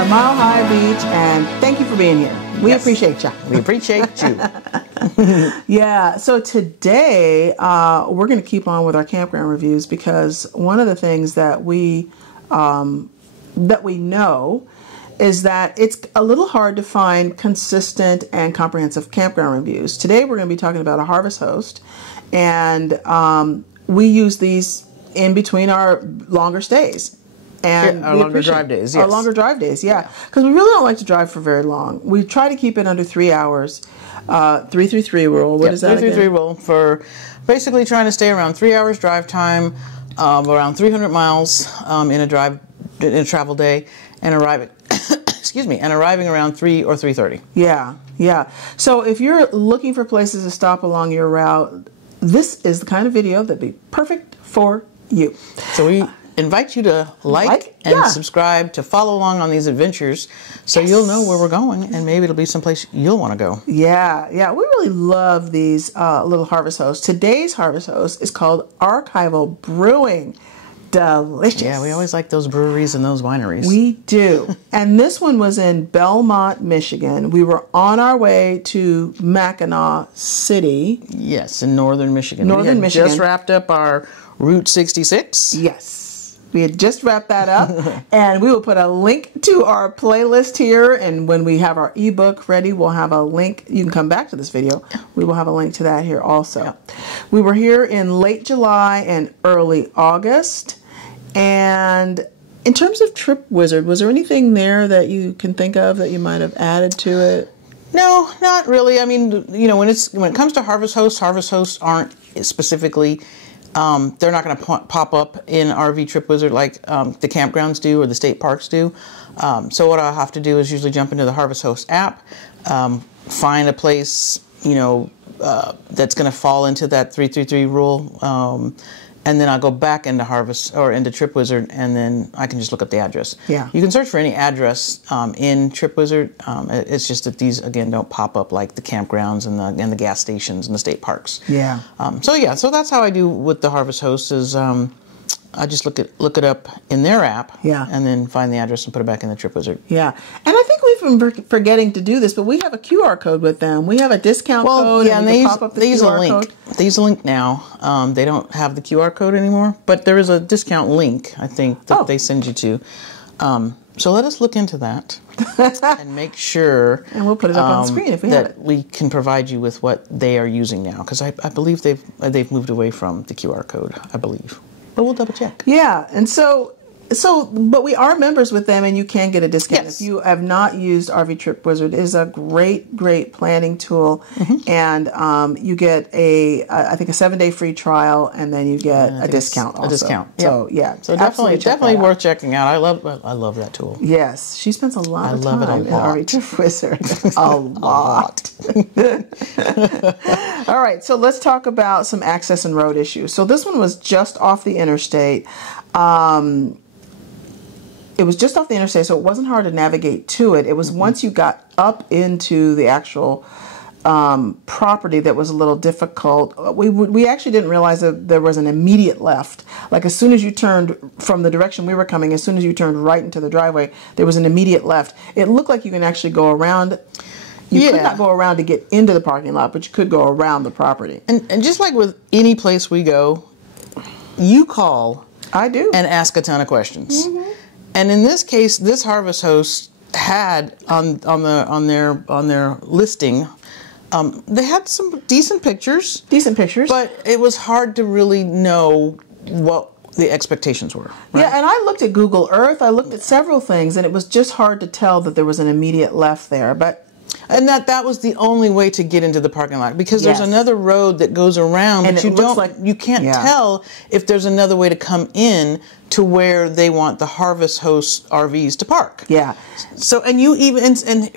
on Mile High Beach, and thank you for being here. We appreciate you. We appreciate you. Yeah, so today we're going to keep on with our campground reviews, because one of the things that we know is that it's a little hard to find consistent and comprehensive campground reviews. Today we're going to be talking about a harvest host, and we use these in between our longer stays. And our longer drive days, yes. Our longer drive days, yeah. Because we really don't like to drive for very long. We try to keep it under 3 hours. 333 rule. What is that? 333 rule for basically trying to stay around 3 hours drive time, around 300 miles in a travel day, and arriving. Excuse me, and arriving around 3 or 3:30. Yeah, yeah. So if you're looking for places to stop along your route, this is the kind of video that'd be perfect for you. So we invite you to like and subscribe to follow along on these adventures, so you'll know where we're going, and maybe it'll be someplace you'll want to go. Yeah, yeah. We really love these little harvest hosts. Today's harvest host is called Archival Brewing. Delicious. Yeah, we always like those breweries and those wineries. We do. And this one was in Belmont, Michigan. We were on our way to Mackinac City. Yes, in northern Michigan. Northern Michigan. Just wrapped up our Route 66. Yes. We had just wrapped that up, and we will put a link to our playlist here, and when we have our ebook ready, we'll have a link. You can come back to this video. We will have a link to that here also. Yeah. We were here in late July and early August. And in terms of Trip Wizard, was there anything there that you can think of that you might have added to it? No, not really. I mean, you know, when it comes to harvest hosts aren't specifically, they're not going to pop up in RV Trip Wizard like the campgrounds do or the state parks do. So what I'll have to do is usually jump into the Harvest Host app, find a place, you know, that's going to fall into that 333 rule. And then I'll go back into Harvest or into Trip Wizard, and then I can just look up the address. Yeah. You can search for any address in Trip Wizard. It's just that these, again, don't pop up like the campgrounds and the gas stations and the state parks. Yeah. So that's how I do with the Harvest Host is I just look it up in their app. Yeah. And then find the address and put it back in the Trip Wizard. Yeah. And I think we've been forgetting to do this, but we have a QR code with them. We have a discount code. Yeah, and they pop up the use QR a link. code. They use a link now. They don't have the QR code anymore, but there is a discount link, I think, that they send you to. So let us look into that and make sure. And we'll put it up on the screen if we have it. That we can provide you with what they are using now, because I believe they've moved away from the QR code, I believe. But we'll double check. Yeah, and but we are members with them, and you can get a discount. Yes. If you have not used RV Trip Wizard, it is a great planning tool, and you get I think a 7-day free trial, and then you get a discount also. A discount. So so definitely worth checking out. I love that tool. Yes, she spends a lot of time in RV Trip Wizard. A lot. All right, so let's talk about some access and road issues. So this one was just off the interstate. It was just off the interstate, so it wasn't hard to navigate to it. It was once you got up into the actual property that was a little difficult. We actually didn't realize that there was an immediate left. Like as soon as you turned from the direction we were coming, as soon as you turned right into the driveway, there was an immediate left. It looked like you can actually go around. You could not go around to get into the parking lot, but you could go around the property. And just like with any place we go, you call. I do. And ask a ton of questions. Mm-hmm. And in this case, this Harvest Host had on their listing, they had some decent pictures. But it was hard to really know what the expectations were. Right? Yeah, and I looked at Google Earth. I looked at several things, and it was just hard to tell that there was an immediate left there. And that was the only way to get into the parking lot, because there's another road that goes around, and but you can't tell if there's another way to come in to where they want the Harvest Host RVs to park. Yeah. So, and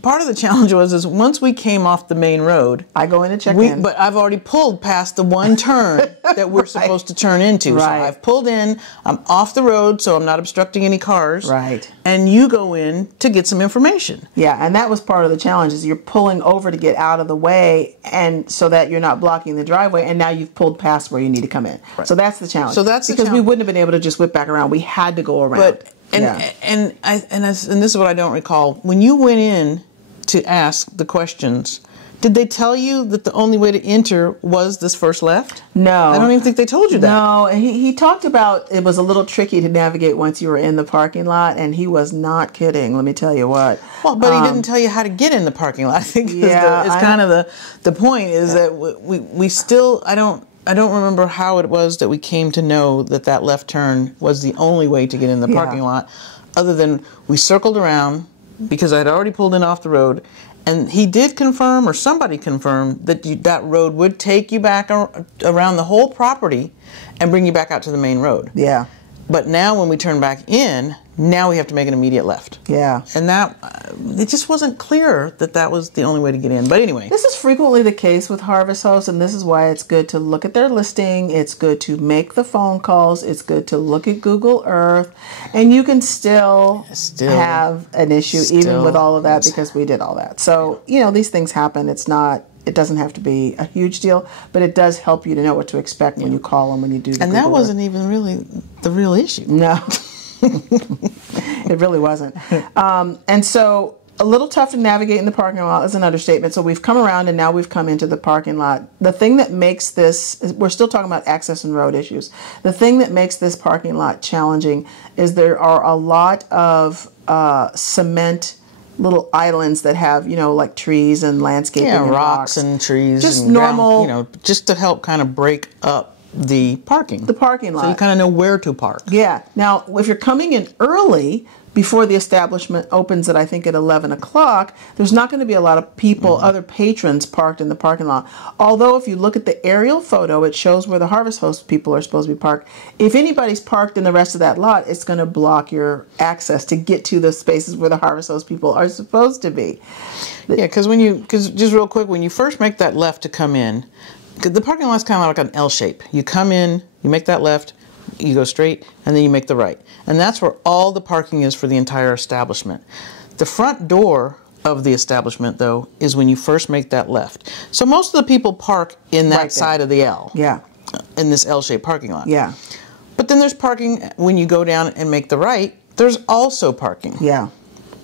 part of the challenge was once we came off the main road, I go in and check in. But I've already pulled past the one turn that we're supposed to turn into. Right. So I've pulled in, I'm off the road, so I'm not obstructing any cars. Right. And you go in to get some information. Yeah, and that was part of the challenge, is you're pulling over to get out of the way, and so that you're not blocking the driveway, and now you've pulled past where you need to come in. Right. So that's the challenge. So that's because we wouldn't have been able to just whip back around around. We had to go around. But and this is what I don't recall. When you went in to ask the questions, did they tell you that the only way to enter was this first left? No. I don't even think they told you that. No, he talked about it was a little tricky to navigate once you were in the parking lot, and he was not kidding, let me tell you what. Well, but he didn't tell you how to get in the parking lot. I think it's kind of the point is that we still, I don't remember how it was that we came to know that that left turn was the only way to get in the parking lot, other than we circled around because I'd already pulled in off the road. And he did confirm, or somebody confirmed, that that road would take you back around the whole property and bring you back out to the main road. Yeah. But now when we turn back in, now we have to make an immediate left. Yeah. And that, it just wasn't clear that that was the only way to get in. But anyway. This is frequently the case with Harvest Hosts, and this is why it's good to look at their listing. It's good to make the phone calls. It's good to look at Google Earth. And you can still have an issue, even with all of that, because we did all that. So, you know, these things happen. It doesn't have to be a huge deal, but it does help you to know what to expect when you call them, when you do the And Google that wasn't even really the real issue. No. It really wasn't. And so a little tough to navigate in the parking lot is an understatement. So we've come around and now we've come into the parking lot. The thing that makes this, we're still talking about access and road issues. The thing that makes this parking lot challenging is there are a lot of cement little islands that have, you know, like trees and landscaping and rocks and trees. Just and normal. You know, just to help kind of break up the parking. The parking lot. So you kind of know where to park. Yeah. Now, if you're coming in early, before the establishment opens at, I think, at 11 o'clock, there's not going to be a lot of people, other patrons parked in the parking lot. Although if you look at the aerial photo, it shows where the Harvest Host people are supposed to be parked. If anybody's parked in the rest of that lot, it's going to block your access to get to the spaces where the Harvest Host people are supposed to be. Yeah, because just real quick, when you first make that left to come in, the parking lot's kind of like an L shape. You come in, you make that left, you go straight, and then you make the right. And that's where all the parking is for the entire establishment. The front door of the establishment, though, is when you first make that left. So most of the people park in that side of the L. Yeah. In this L-shaped parking lot. Yeah. But then there's parking when you go down and make the right. There's also parking. Yeah.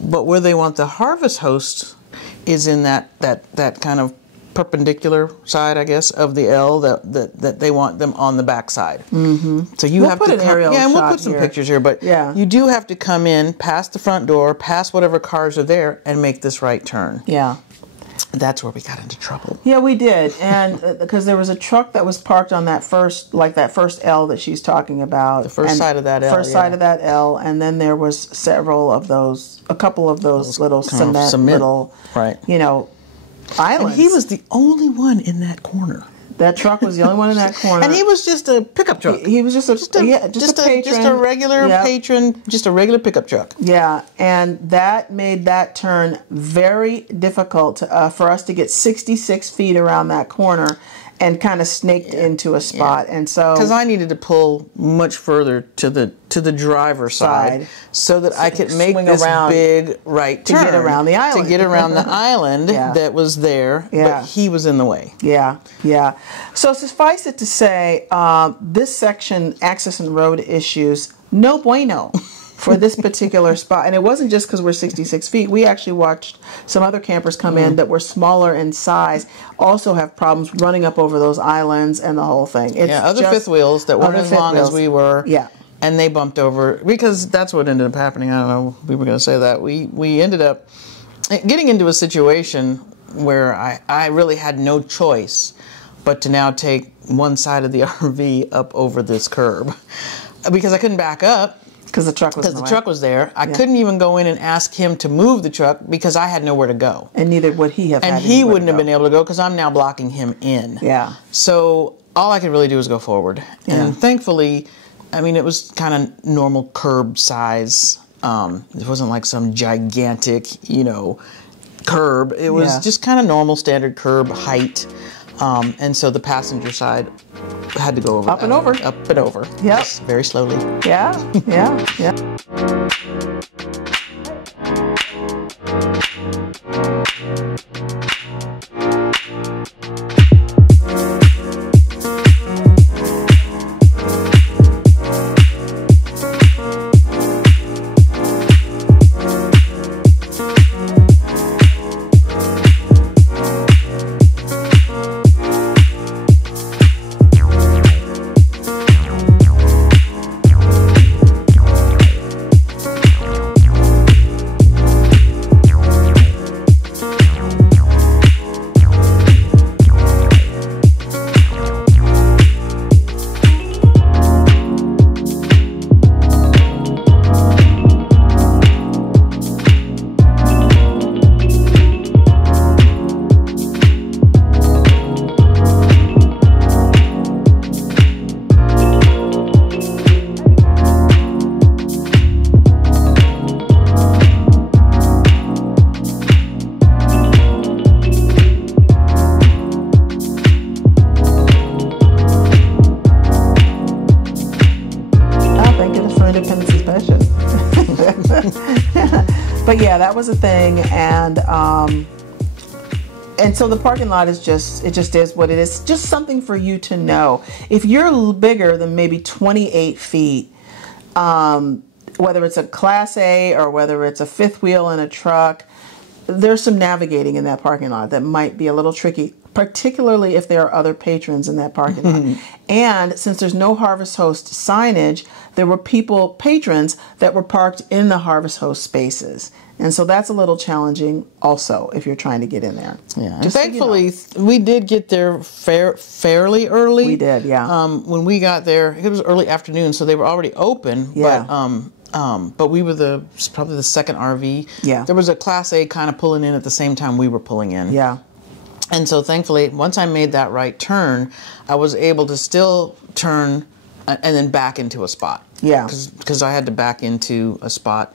But where they want the Harvest Hosts is in that kind of perpendicular side, I guess, of the L that they want them on the back side. Mm-hmm. So you have to come, and we'll put some pictures here, but you do have to come in past the front door, past whatever cars are there, and make this right turn. Yeah. That's where we got into trouble. Yeah, we did, and because there was a truck that was parked on that first L that she's talking about. The first side of that L. First side of that L, and then there was a couple of those little cement little, you know, islands. And he was the only one in that corner. That truck was the only one in that corner. And he was just a pickup truck. He was just a patron. Just a regular patron, just a regular pickup truck. Yeah, and that made that turn very difficult for us to get 66 feet around that corner and kind of snaked into a spot. And so, because I needed to pull much further to the driver's side so that I could make this big right turn to get around the island. To get around the island that was there, but he was in the way. Yeah, yeah. So suffice it to say, this section, access and road issues, no bueno for this particular spot. And it wasn't just because we're 66 feet. We actually watched some other campers come in that were smaller in size, also have problems running up over those islands and the whole thing. It's other fifth wheels that weren't as long as we were. Yeah. And they bumped over, because that's what ended up happening. I don't know, we were going to say that. We ended up getting into a situation where I really had no choice but to now take one side of the RV up over this curb. Because I couldn't back up. Because the truck was there. I couldn't even go in and ask him to move the truck because I had nowhere to go. And neither would he have. And he wouldn't have been able to go because I'm now blocking him in. Yeah. So all I could really do was go forward. And thankfully, I mean, it was kind of normal curb size. It wasn't like some gigantic, curb. It was just kind of normal standard curb height. And so the passenger side had to go over. Up and over. Up and over. Yep. Yes, very slowly. Yeah, yeah, yeah. But yeah, that was a thing, and so the parking lot is just is what it is. Just something for you to know. If you're bigger than maybe 28 feet, whether it's a Class A or whether it's a fifth wheel in a truck, there's some navigating in that parking lot that might be a little tricky, particularly if there are other patrons in that parking lot. And since there's no Harvest Host signage, there were patrons that were parked in the Harvest Host spaces. And so that's a little challenging also if you're trying to get in there. Yeah, and thankfully we did get there fairly early. We did, yeah. When we got there, it was early afternoon, so they were already open. Yeah. But we were probably the second RV. Yeah. There was a Class A kind of pulling in at the same time we were pulling in. Yeah. And so thankfully, once I made that right turn, I was able to still turn and then back into a spot. Yeah. Because I had to back into a spot,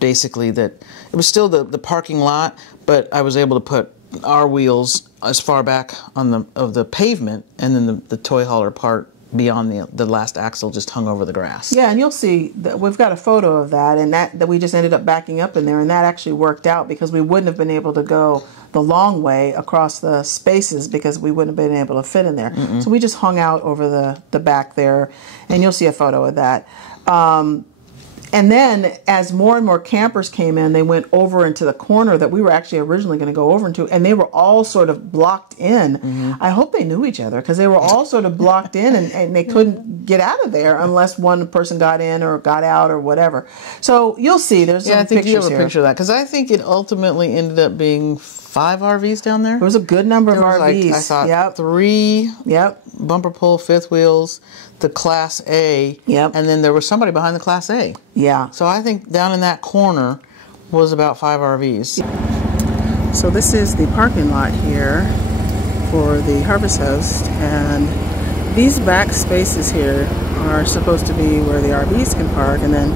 basically that it was still the parking lot, but I was able to put our wheels as far back on the pavement, and then the toy hauler part beyond the last axle just hung over the grass. Yeah, and you'll see that we've got a photo of that, and that we just ended up backing up in there, and that actually worked out because we wouldn't have been able to go the long way across the spaces because we wouldn't have been able to fit in there. So we just hung out over the back there, and you'll see a photo of that. And then as more and more campers came in, they went over into the corner that we were actually originally going to go over into, and they were all sort of blocked in. I hope they knew each other because they were all sort of blocked in, and they couldn't get out of there unless one person got in or got out or whatever. So you'll see there's some pictures here. Yeah, I think you have a picture of that because I think it ultimately ended up being 5 RVs down there. There was a good number of RVs. Like, I thought 3 Yep. bumper pull fifth wheels, the Class A, Yep. and then there was somebody behind the Class A. Yeah. So I think down in that corner was about 5 RVs. So this is the parking lot here for the Harvest Host, and these back spaces here are supposed to be where the RVs can park, and then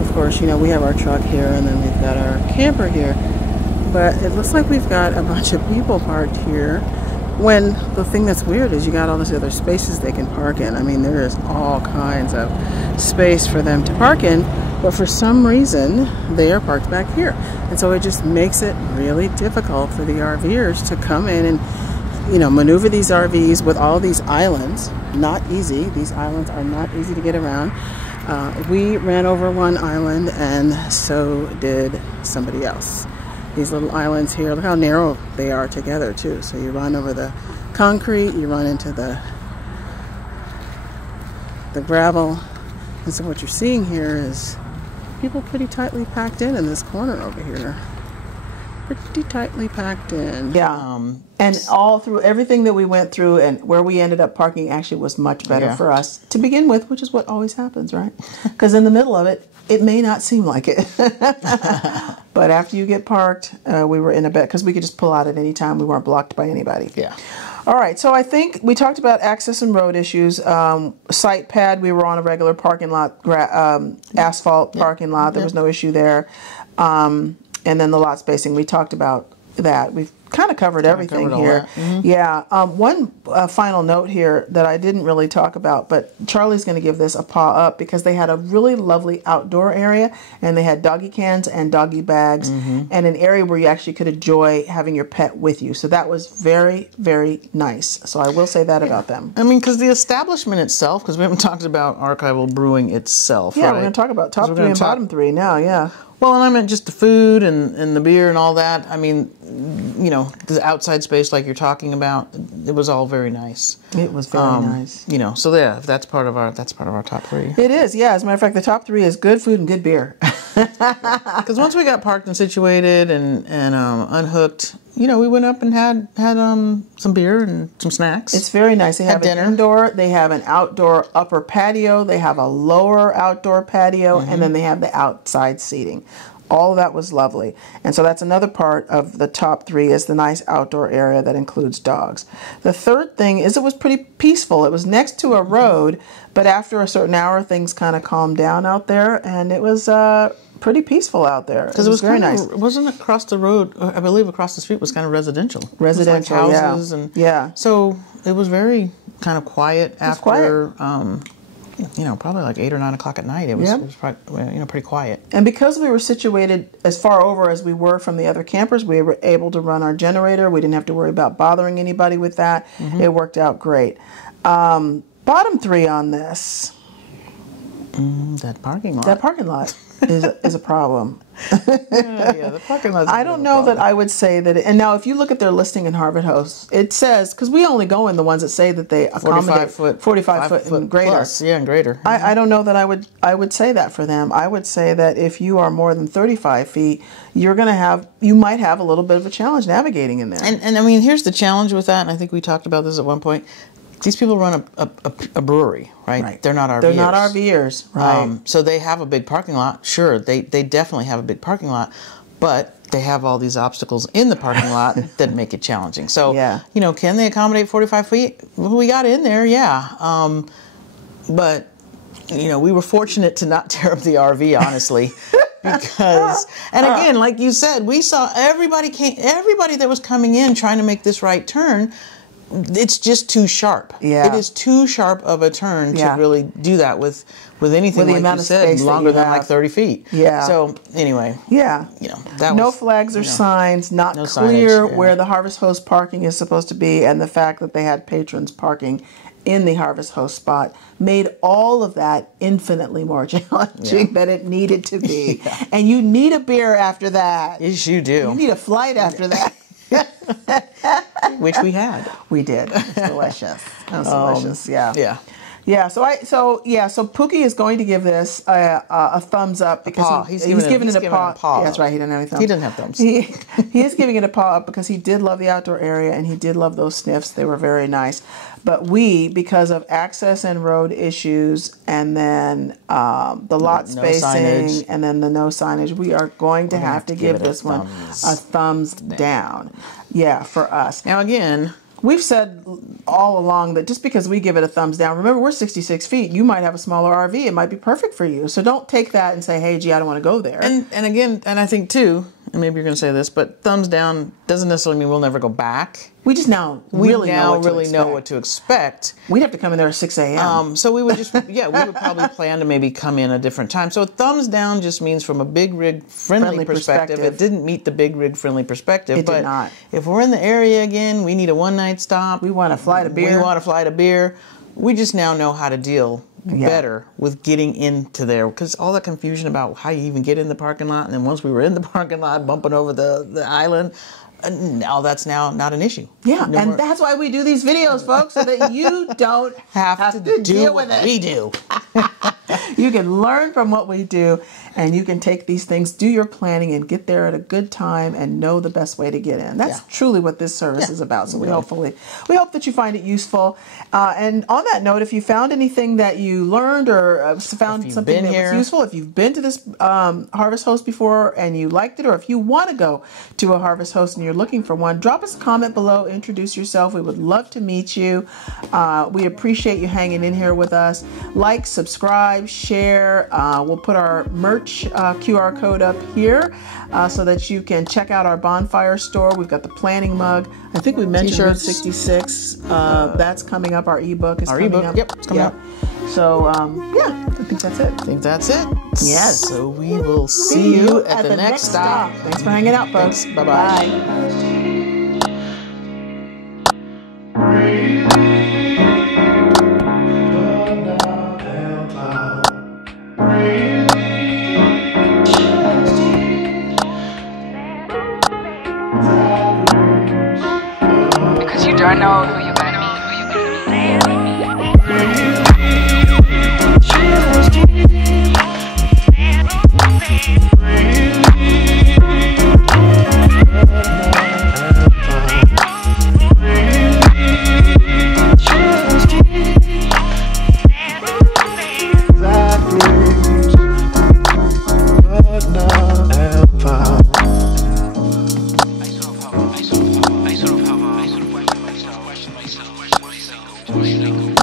of course, you know, we have our truck here and then we've got our camper here. But it looks like we've got a bunch of people parked here, when the thing that's weird is you got all these other spaces they can park in. I mean, there is all kinds of space for them to park in, but for some reason they are parked back here. And so it just makes it really difficult for the RVers to come in and, you know, maneuver these RVs with all these islands. Not easy. These islands are not easy to get around. We ran over one island, and so did somebody else. These little islands here, look how narrow they are together too. So you run over the concrete, you run into the gravel, and so what you're seeing here is people pretty tightly packed in this corner over here. Pretty tightly packed in. Yeah. And all through everything that we went through and where we ended up parking actually was much better for us to begin with, which is what always happens, right? Because in the middle of it, it may not seem like it. But after you get parked, we were in a bed because we could just pull out at any time. We weren't blocked by anybody. Yeah. All right, so I think we talked about access and road issues. Site pad, we were on a regular parking lot, asphalt parking lot. There was no issue there. And then the lot spacing, we talked about that. We've kind of covered everything here. Yeah. One final note here that I didn't really talk about, but Charlie's going to give this a paw up because they had a really lovely outdoor area, and they had doggy cans and doggy bags, and an area where you actually could enjoy having your pet with you. So that was very, very nice. So I will say that about them. I mean, because the establishment itself, because we haven't talked about Archival Brewing itself, Yeah, we're going to talk about top 3 and bottom 3 now, yeah. Well, and I meant just the food and the beer and all that. I mean, you know, the outside space like you're talking about, it was all very nice. It was very nice. You know, so yeah, that's part of our top 3. It is, yeah. As a matter of fact, the top 3 is good food and good beer. Because once we got parked and situated and unhooked, you know, we went up and had some beer and some snacks. It's very nice. They have dinner. An indoor, they have an outdoor upper patio, they have a lower outdoor patio, and then they have the outside seating. All of that was lovely. And so that's another part of the top 3 is the nice outdoor area that includes dogs. The third thing is it was pretty peaceful. It was next to a road, but after a certain hour, things kind of calmed down out there, and it was pretty peaceful out there. Because it was very nice. Wasn't across the road, I believe across the street was kind of residential. Residential, like houses and yeah. So it was very kind of quiet after you know, probably like 8 or 9 o'clock at night. It was, Yep. it was probably, you know, pretty quiet. And because we were situated as far over as we were from the other campers, we were able to run our generator. We didn't have to worry about bothering anybody with that. It worked out great. Bottom 3 on this. That parking lot. That parking lot is a problem. Yeah, the parking lot. I don't know that I would say that. And now, if you look at their listing in Harvard Host, it says, because we only go in the ones that say that they accommodate 45 foot and greater. Plus, yeah, and greater. I don't know that I would say that for them. I would say that if you are more than 35 feet, you might have a little bit of a challenge navigating in there. And I mean, here's the challenge with that, and I think we talked about this at one point. These people run a brewery, right? Right. They're not RVers. They're not RVers, right? So they have a big parking lot. Sure, they definitely have a big parking lot, but they have all these obstacles in the parking lot that make it challenging. So, Yeah. you know, can they accommodate 45 feet? Well, we got in there, yeah. But, you know, we were fortunate to not tear up the RV, honestly. Because, and again, like you said, we saw everybody that was coming in trying to make this right turn. It's just too sharp. Yeah. It is too sharp of a turn to really do that with anything, With the like amount you of said, space that longer you than have. like 30 feet. Yeah. So anyway, Yeah. you know, that no was, flags or you know, signs, not no clear signage, yeah. where the Harvest Host parking is supposed to be, and the fact that they had patrons parking in the Harvest Host spot made all of that infinitely more challenging than it needed to be. And you need a beer after that. Yes, you do. You need a flight after that. Which we had. We did. It was delicious. It was delicious. Yeah. Yeah. Yeah. So Pookie is going to give this a thumbs up because he's giving it a paw. Yeah, that's right. He didn't have any thumbs. He didn't have thumbs. He is giving it a paw up because he did love the outdoor area and he did love those sniffs. They were very nice. But we, because of access and road issues, and then the lot spacing, signage. and then the no signage, we are going to have to give this one a thumbs down. Yeah, for us. Now again, we've said all along that just because we give it a thumbs down, remember we're 66 feet, you might have a smaller RV, it might be perfect for you. So don't take that and say, hey, gee, I don't want to go there. and again, and I think too, and maybe you're going to say this, but thumbs down doesn't necessarily mean we'll never go back. We just now really know what to expect. We'd have to come in there at 6 a.m. So we would just, we would probably plan to maybe come in a different time. So thumbs down just means from a big rig friendly perspective. It didn't meet the big rig friendly perspective. It did not. If we're in the area again, we need a one night stop. We want a flight of beer. We just now know how to deal better with getting into there, because all that confusion about how you even get in the parking lot, and then once we were in the parking lot bumping over the island, now that's now not an issue. Yeah, and that's why we do these videos, folks, so that you don't have to deal with it. We do. You can learn from what we do, and you can take these things, do your planning, and get there at a good time and know the best way to get in. That's truly what this service is about. So we hope that you find it useful. And on that note, if you found anything that you learned or found something that was useful, if you've been to this Harvest Host before and you liked it, or if you want to go to a Harvest Host and you're looking for one, drop us a comment below, introduce yourself. We would love to meet you. We appreciate you hanging in here with us. Like, subscribe, share. We'll put our merch QR code up here so that you can check out our bonfire store. We've got the planning mug. I think we mentioned Route 66. That's coming up. Our ebook is coming up. Yep, it's coming up. So, I think that's it. Yes. So we will see you at the next stop. Thanks for hanging out, folks. Bye-bye. Bye. Because you don't know who you're going to meet.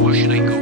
Where should I go?